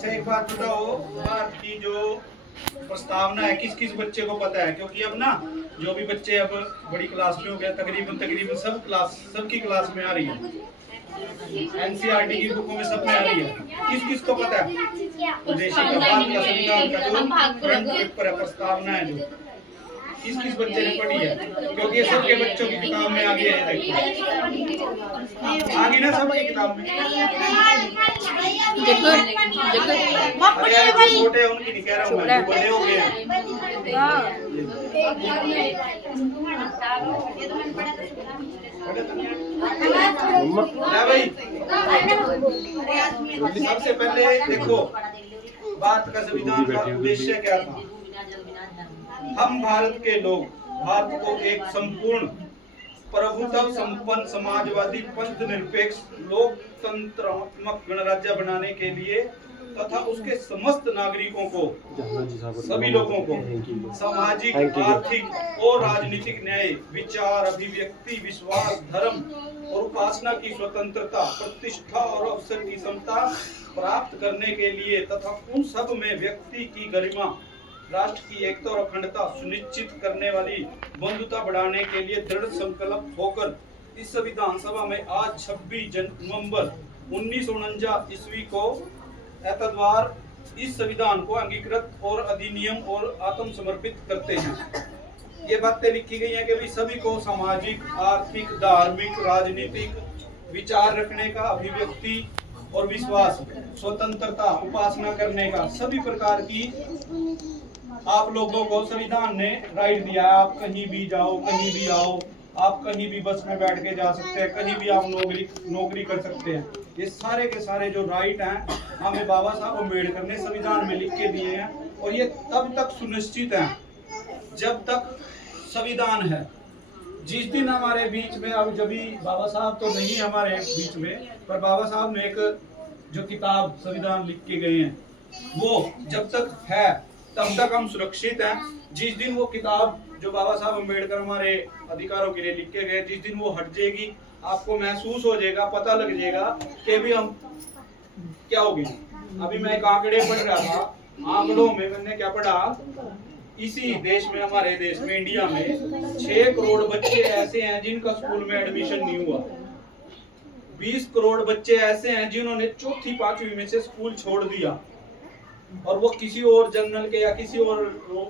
अच्छा एक बात बताओ, भारत की जो प्रस्तावना है किस किस बच्चे को पता है? क्योंकि अब ना जो भी बच्चे अब बड़ी क्लास में हो गए, तकरीबन तकरीबन सबकी क्लास में आ रही है, एनसीईआरटी की बुकों में सब में आ रही है। किस किस को पता है देश का भारत का संविधान का जो फ्रंट पेपर है, प्रस्तावना है जो, किस किस बच्चे ने पढ़ी है? क्योंकि ये सबके बच्चों की किताब में आ गया है, देखो आ गई ना सबकी किताब में। अरे यार जो छोटे हैं उनकी नहीं कह रहा हूँ मैं, जो बड़े हो गए हैं। भाई सबसे पहले देखो भारत का संविधान का उद्देश्य क्या था? हम भारत के लोग भारत को एक संपूर्ण प्रभुत्व संपन्न समाजवादी पंथ निरपेक्ष लोकतंत्रात्मक गणराज्य बनाने के लिए तथा उसके समस्त नागरिकों को, सभी लोगों को सामाजिक, आर्थिक और राजनीतिक न्याय, विचार, अभिव्यक्ति, विश्वास, धर्म और उपासना की स्वतंत्रता, प्रतिष्ठा और अवसर की समता प्राप्त करने के लिए तथा उन सब में व्यक्ति की गरिमा, राष्ट्र की एकता और अखंडता सुनिश्चित करने वाली बंधुता बढ़ाने के लिए दृढ़ संकल्प होकर इस संविधान सभा में आज 26 नवंबर 1949 ईस्वी को एतद्वार इस संविधान को अंगीकृत और अधिनियम और आत्मसमर्पित करते हैं। ये बातें लिखी गई हैं कि भी सभी को सामाजिक, आर्थिक, धार्मिक, राजनीतिक विचार रखने का, अभिव्यक्ति और विश्वास, स्वतंत्रता, उपासना करने का, सभी प्रकार की आप लोगों को संविधान ने राइट दिया है। आप कहीं भी जाओ, कहीं भी आओ, आप कहीं भी बस में बैठ के जा सकते हैं, कहीं भी आप नौकरी कर सकते हैं। ये सारे के सारे जो राइट हैं हमें बाबा साहब अम्बेडकर ने संविधान में लिख के दिए हैं और ये तब तक सुनिश्चित है जब तक संविधान है। जिस दिन हमारे बीच में, अब जब भी बाबा साहब तो नहीं हमारे बीच में, पर बाबा साहब ने एक जो किताब संविधान लिख के गए हैं वो जब तक है तब तक हम सुरक्षित हैं। जिस दिन वो किताब जो बाबा साहब अम्बेडकर हमारे अधिकारों के लिए लिख के गए, जिस दिन वो हट जाएगी, आपको महसूस हो जाएगा, पता लग जाएगा कि भी हम क्या होगी। अभी मैं एक आंकड़े पढ़ रहा था, आंकड़ों में मैंने क्या पढ़ा, इसी देश में, हमारे देश में, इंडिया में 6 करोड़ बच्चे ऐसे हैं जिनका स्कूल में एडमिशन नहीं हुआ। 20 करोड़ बच्चे ऐसे हैं जिन्होंने चौथी पांचवी में से स्कूल छोड़ दिया और वो किसी और जनरल के या किसी और जो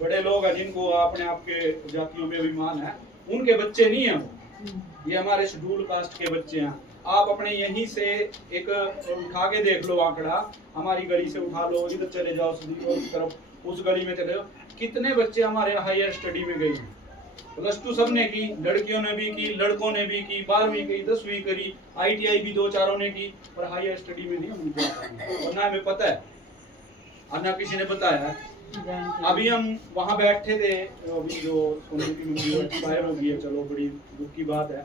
बड़े लोग हैं जिनको अपने आप के जातियों में अभिमान है, उनके बच्चे नहीं हैं वो। ये हमारे शेड्यूल कास्ट के बच्चे हैं। आप अपने यहीं से एक उठा के देख लो आंकड़ा, हमारी गली से उठा लो, इधर चले जाओ उस तरफ, उस गली में चले जाओ, कितने बच्चे हमारे हायर स्टडी में गए हैं। +2 सबने की, लड़कियों ने भी की, लड़कों ने भी की, 12वीं की, 10वीं करी, ITI भी 2-4 ने की, पर हायर स्टडी में नहीं हम जा पाए और ना हमें पता है और ना किसी ने बताया। अभी हम वहाँ बैठे थे, अभी जो एक्सपायर हो गई है, चलो बड़ी दुख की बात है,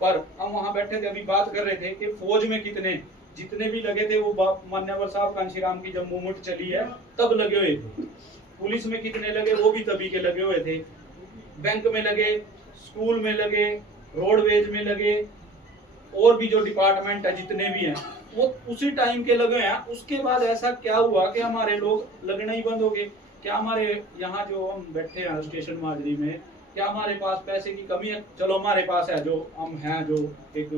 पर हम वहाँ बैठे थे, अभी बात कर रहे थे कि फौज में कितने जितने भी लगे थे, वो मान्यवर साहब कांशीराम की जब मूवमेंट चली है तब लगे हुए थे। पुलिस में कितने लगे, वो भी तभी के लगे हुए थे। बैंक में लगे, स्कूल में लगे, रोडवेज में लगे, और भी जो डिपार्टमेंट है जितने भी हैं वो उसी टाइम के लगे हैं। उसके बाद ऐसा क्या हुआ कि हमारे लोग लगना ही बंद हो गए। क्या हमारे यहाँ जो हम बैठे हैं स्टेशन माजरी में, क्या हमारे पास पैसे की कमी है? चलो हमारे पास है, जो हम हैं, जो एक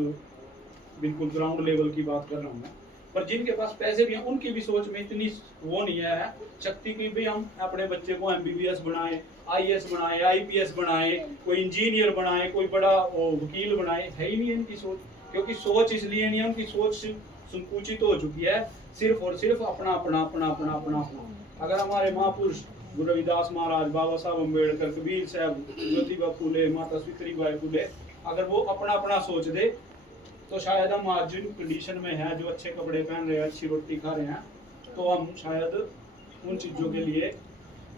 बिल्कुल ग्राउंड लेवल की बात कर रहा हूँ मैं, पर जिनके पास पैसे भी हैं उनकी भी सोच में इतनी वो नहीं है शक्ति की भी हम अपने बच्चे को MBBS बनाए, IAS बनाए, IPS बनाए, कोई इंजीनियर बनाए, कोई बड़ा वकील बनाए। है ही नहीं इनकी सोच, क्योंकि सोच इसलिए नहीं है, उनकी सोच संकुचित हो चुकी है, सिर्फ और सिर्फ अपना अपना अपना अपना अपना अपना। अगर हमारे महापुरुष गुरु रविदास महाराज, बाबा साहब अम्बेडकर, कबीर साहब, ज्योतिबा फूले, माता सावित्रीबाई फूले, अगर वो अपना अपना सोच दे तो शायद हम आज जिन कंडीशन में हैं, जो अच्छे कपड़े पहन रहे हैं, अच्छी रोटी खा रहे हैं, तो हम शायद उन चीज़ों के लिए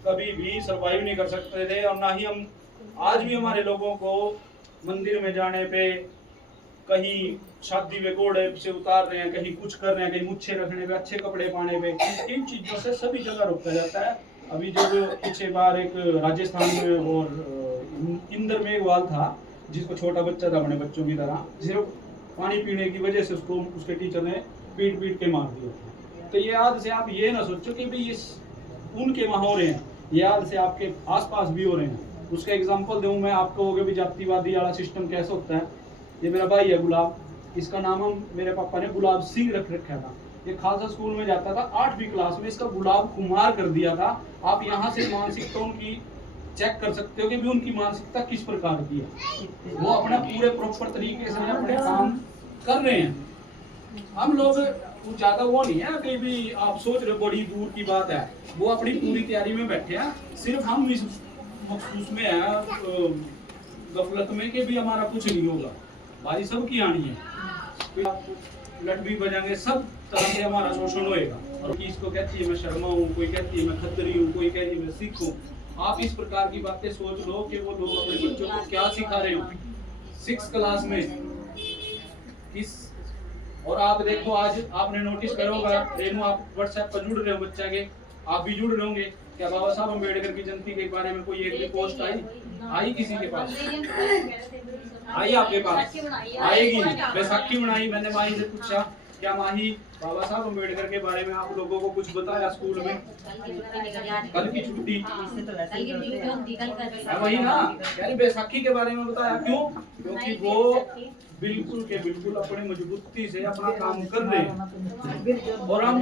कभी भी सर्वाइव नहीं कर सकते थे। और ना ही हम आज भी हमारे लोगों को मंदिर में जाने पे, कहीं शादी में घोड़े से उतार रहे हैं, कहीं कुछ कर रहे हैं, कहीं मुच्छे रखने पे, अच्छे कपड़े पाने पे, इन चीज़ों से सभी जगह रोका जाता है। अभी जब पिछले बार एक राजस्थान में और इंदर में एक वाल था, जिसको छोटा बच्चा था अपने बच्चों की तरह, सिर्फ पानी पीने की वजह से उसको उसके टीचर ने पीट के मार दिया। तो ये याद से आप ये ना सोचो कि भाई ये उनके वहाँ हो रहे हैं, ये याद से आपके आसपास भी हो रहे हैं। उसका एग्जांपल दूं मैं आपको, हो गया भी जातिवादी वाला सिस्टम कैसे होता है। ये मेरा भाई है गुलाब, इसका नाम हम मेरे पापा ने गुलाब सिंह रख रखा था। ये खालसा स्कूल में जाता था, 8वीं क्लास में इसका गुलाब कुमार कर दिया था। आप यहाँ से मानसिकता उनकी चेक कर सकते हो कि भी उनकी मानसिकता किस प्रकार की है। वो अपना पूरे प्रॉपर तरीके से अपने काम कर रहे हैं। हम लोग ज्यादा वो नहीं है कि भी आप सोच रहे बड़ी दूर की बात है, वो अपनी पूरी तैयारी में बैठे हैं। सिर्फ हम इस उसमें है गफलत में कि भी हमारा कुछ नहीं होगा, बारी सबकी आनी है, लट भी बजाएंगे, सब तरह से हमारा शोषण होएगा। और किसको कहती है मैं शर्मा हूँ, कोई कहती है मैं खत्तरी हूँ, कोई कहती है मैं सिख हूँ। आप इस प्रकार की बातें सोच लो कि वो लोग अपने बच्चों को क्या सिखा रहे हो 6 क्लास में किस। और आप देखो आज आपने नोटिस करा होगा रेनू, आप व्हाट्सएप पर जुड़ रहे हो बच्चा के, आप भी जुड़ रहे होंगे, क्या बाबा साहब अम्बेडकर की जयंती के बारे में कोई एक भी पोस्ट आई किसी के पास? आई आपके पास? आएगी नहीं। बैसाखी मनाई, मैंने माही से पूछा क्या माही बाबा साहब अम्बेडकर के बारे में आप लोगों को कुछ बताया स्कूल में? कल की छुट्टी वही ना, यानी बैसाखी के बारे में बताया। क्यों? क्योंकि वो बिल्कुल के बिल्कुल अपनी मजबूती से अपना काम कर रहे हैं। और हम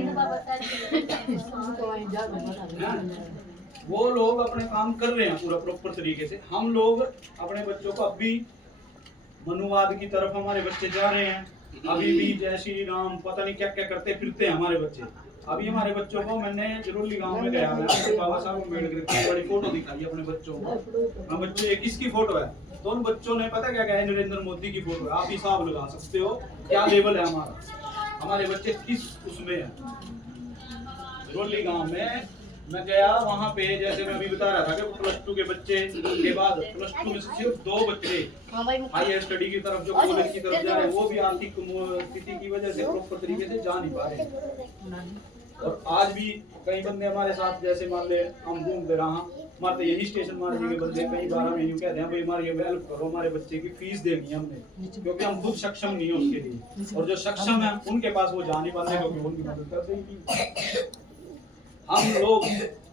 वो लोग अपने काम कर रहे हैं पूरा प्रॉपर तरीके से। हम लोग अपने बच्चों को अभी मनुवाद की तरफ हमारे बच्चे जा रहे हैं। अभी भी जय श्री राम पता नहीं क्या क्या करते फिरते हैं हमारे बच्चे। अभी हमारे बच्चों को मैंने जरूरी गांव में गया, बाबा साहब अम्बेडकर की बड़ी फोटो दिखाई अपने बच्चों को। हम बच्चे किसकी फोटो है? तो उन बच्चों ने पता क्या कहा, नरेंद्र मोदी की फोटो है। आप हिसाब लगा सकते हो क्या लेवल है हमारा, हमारे बच्चे किस उसमें है। जरूरी गांव में मैं गया, वहाँ पे जैसे मैं अभी बता रहा था कि +2 के बच्चे के बाद +2 में सिर्फ 2 बच्चे हायर स्टडी की तरफ जो कॉलेज की तरफ जा रहे हैं, वो भी आर्थिक स्थिति की वजह से प्रॉपर तरीके से जा नहीं पा रहे। और आज भी कई बंदे हमारे साथ, जैसे मान ले हम घूमते रहा, हमारे यही स्टेशन मारने के बंदे कई बार हमें यूँ कहते हैं भाई हमारी हेल्प करो, हमारे बच्चे की फीस देनी है हमने, क्योंकि हम खुद सक्षम नहीं है उसके लिए। और जो सक्षम है उनके पास वो जा नहीं पाते क्योंकि उनकी मदद कर देगी। हम लोग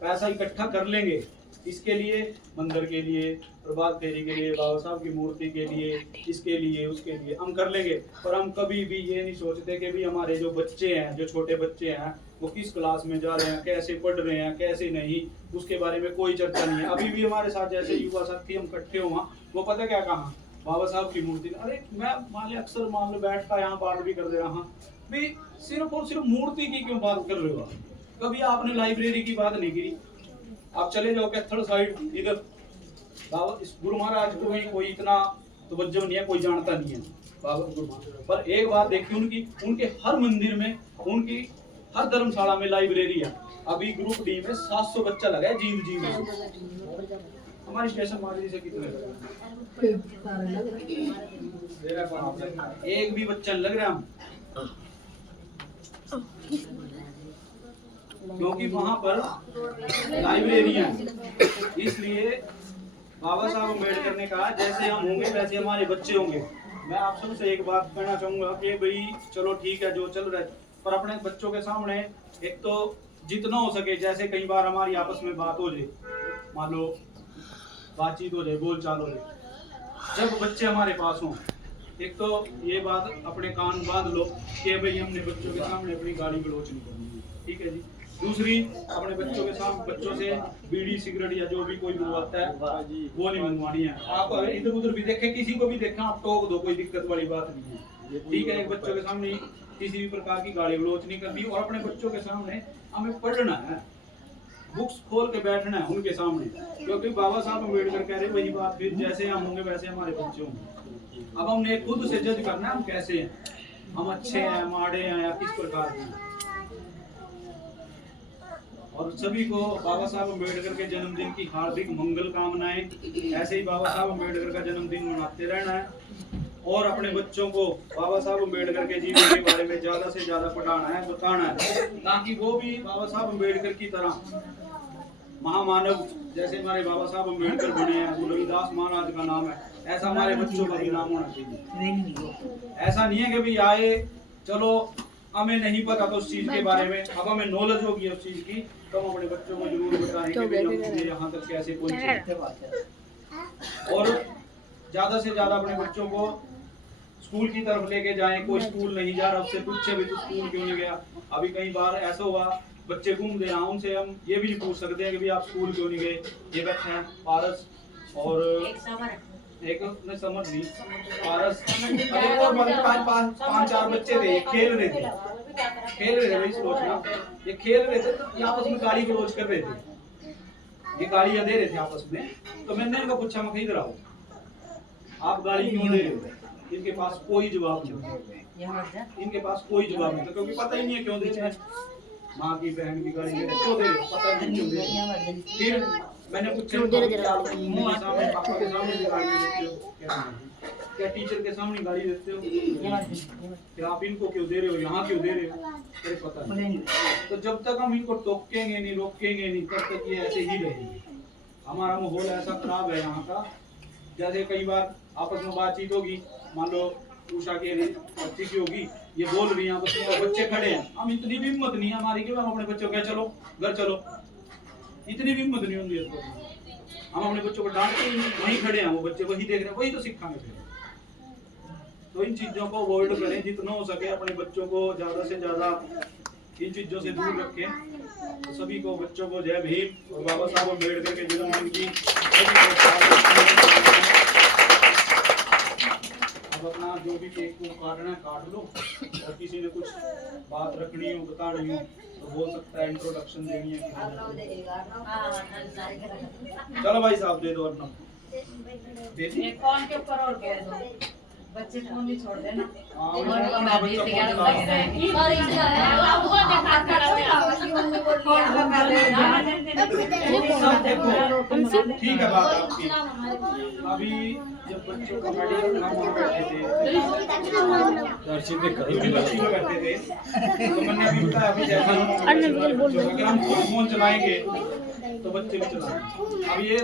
पैसा इकट्ठा कर लेंगे इसके लिए, मंदिर के लिए, प्रभात फेरी के लिए, बाबा साहब की मूर्ति के लिए, इसके लिए उसके लिए हम कर लेंगे। पर हम कभी भी ये नहीं सोचते कि भी हमारे जो बच्चे हैं, जो छोटे बच्चे हैं, वो किस क्लास में जा रहे हैं, कैसे पढ़ रहे हैं, कैसे नहीं, उसके बारे में कोई चर्चा नहीं है। अभी भी हमारे साथ जैसे युवा साथी हम इकट्ठे हुआ, वो पता क्या कहा, बाबा साहब की मूर्ति। अरे मैं मान लिया अक्सर मान लो बैठता यहाँ बात भी कर दे रहा भाई, सिर्फ और सिर्फ मूर्ति की क्यों बात कर रहे हो? कभी आपने लाइब्रेरी की बात नहीं की। आप चले जाओ कैथल साइड इधर, बाबा इस गुरु महाराज को कोई इतना तवज्जो नहीं है, कोई जानता नहीं है बाबा गुरु महाराज। पर एक बात देखी उनकी, उनके हर मंदिर में, उनकी हर धर्मशाला में लाइब्रेरी है। अभी ग्रुप डी में 700 बच्चा लगा है जींद जींद। हमारे स्टेशन मार्गी से कितने एक भी बच्चा लग रहा है, क्योंकि वहां पर लाइब्रेरी है। इसलिए बाबा साहब अम्बेडकर ने कहा जैसे हम होंगे वैसे हमारे बच्चे होंगे। मैं आप सबसे एक बात कहना चाहूंगा कि भाई चलो ठीक है जो चल रहा है, पर अपने बच्चों के सामने एक तो जितना हो सके, जैसे कई बार हमारी आपस में बात हो जाए, मान लो बातचीत हो जाए, बोल चाल हो जाए, जब बच्चे हमारे पास हों, एक तो ये बात अपने कान बांध लो कि भाई हमने बच्चों के सामने अपनी गाली गलौच नहीं करनी है, ठीक है जी। दूसरी, अपने बच्चों के साथ बच्चों से बीड़ी सिगरेट या जो भी कोई मंगवाता है वो नहीं मंगवानी है। आप इधर उधर भी देखे, किसी को भी देखा आप टोक दो, कोई दिक्कत वाली बात नहीं है, ठीक है। एक बच्चों के सामने किसी भी प्रकार की गाली गलौच नहीं करनी। और अपने बच्चों के सामने हमें पढ़ना है, बुक्स खोल के बैठना है उनके सामने, क्योंकि बाबा साहब अम्बेडकर कह रहे वही बात, फिर जैसे हम होंगे वैसे हमारे बच्चे होंगे। अब हमने खुद से जज करना है हम कैसे हैं, हम अच्छे हैं, माड़े हैं या किस प्रकार के हैं। और सभी को बाबा साहब अम्बेडकर के जन्मदिन की हार्दिक मंगल कामनाएं। ऐसे ही बाबा साहब अम्बेडकर का जन्मदिन मनाते रहना है और अपने बच्चों को बाबा साहब अम्बेडकर के जीवन के बारे में ज्यादा से ज्यादा पढ़ाना है, बताना है, ताकि वो भी बाबा साहब अम्बेडकर की तरह महामानव, जैसे हमारे बाबा साहब अम्बेडकर बने हैं, गुरु रविदास महाराज का नाम है, ऐसा हमारे बच्चों का भी नाम होना चाहिए। ऐसा नहीं है कि भाई आए चलो हमें नहीं पता तो उस चीज के बारे में, अब हमें नॉलेज होगी उस चीज की, तो हम अपने बच्चों को जरूर बताएं कि भाई हम यहाँ तक कैसे पहुंचे। और ज्यादा से ज्यादा अपने बच्चों को स्कूल की तरफ लेके जाएं। कोई स्कूल नहीं जा रहा उससे पूछे भी तो स्कूल क्यों नहीं गया। अभी कई बार ऐसा हुआ बच्चे घूम रहे हैं, उनसे हम ये भी नहीं पूछ सकते हैं कि भाई आप स्कूल क्यों नहीं गए। ये बैठे हैं पारस और एक ने समझ नहीं पारस और पांच चार बच्चे थे, खेल रहे थे भाई सोचना, ये खेल रहे थे तो ये आपस में गाली गलौज कर रहे थे, ये गालियां दे रहे थे आपस में। तो मैंने इनको पूछा मैं इधर आओ, आप गाली क्यों दे रहे हो। इनके पास कोई जवाब नहीं, इनके पास कोई जवाब नहीं था, क्योंकि पता ही नहीं है क्यों दे रहे हैं। माँ की बहन की गाली दे रहे क्यों दे रहे हो, पता नहीं क्यों दे रहे हो। फिर मैंने पूछा मम्मी के सामने पापा के सामने भी गाली देते हो क्या टीचर के सामने गाली देते हो, क्या आप इनको क्यों दे रहे हो, यहाँ क्यों दे रहे हो, अरे पता नहीं। तो जब तक हम इनको टोकेंगे नहीं रोकेंगे नहीं तब तक ये ऐसे ही रहेंगे। हमारा माहौल ऐसा खराब है यहाँ का। जैसे कई बार आपस में बातचीत होगी, मान लो उषा की बच्ची की होगी, ये बोल रही है आपस में, बच्चे खड़े हैं, हम इतनी भी हिम्मत नहीं है हमारी कि हम अपने बच्चों को चलो घर चलो, इतनी भी हिम्मत नहीं होती है। हम अपने बच्चों को डांटते ही वहीं खड़े हैं, वो बच्चे वही देख रहे हैं, वही तो सिखाएंगे फिर। तो इन चीजों को अवॉइड करें, जितना हो सके अपने बच्चों को ज्यादा से ज्यादा इन चीजों से दूर रखें। तो सभी को बच्चों को जय भीम और बाबा साहब अम्बेडकर के जन्मदिन की अब अपना जो भी केक को काटना है काट लो, और किसी ने कुछ बात रखनी हो बतानी हो तो बोल सकता है, इंट्रोडक्शन देनी है। चलो भाई साहब दे दो अपना कौन के ऊपर और कह दो, बच्चे फोन भी छोड़ देना। ठीक है बात आपकी। अभी जब बच्चों का मेडिकल बैठे थे बैठे थे तो मैंने अभी बताया अभी जैसे अगर हम फोन चलाएंगे तो बच्चे भी चलाएंगे। अब ये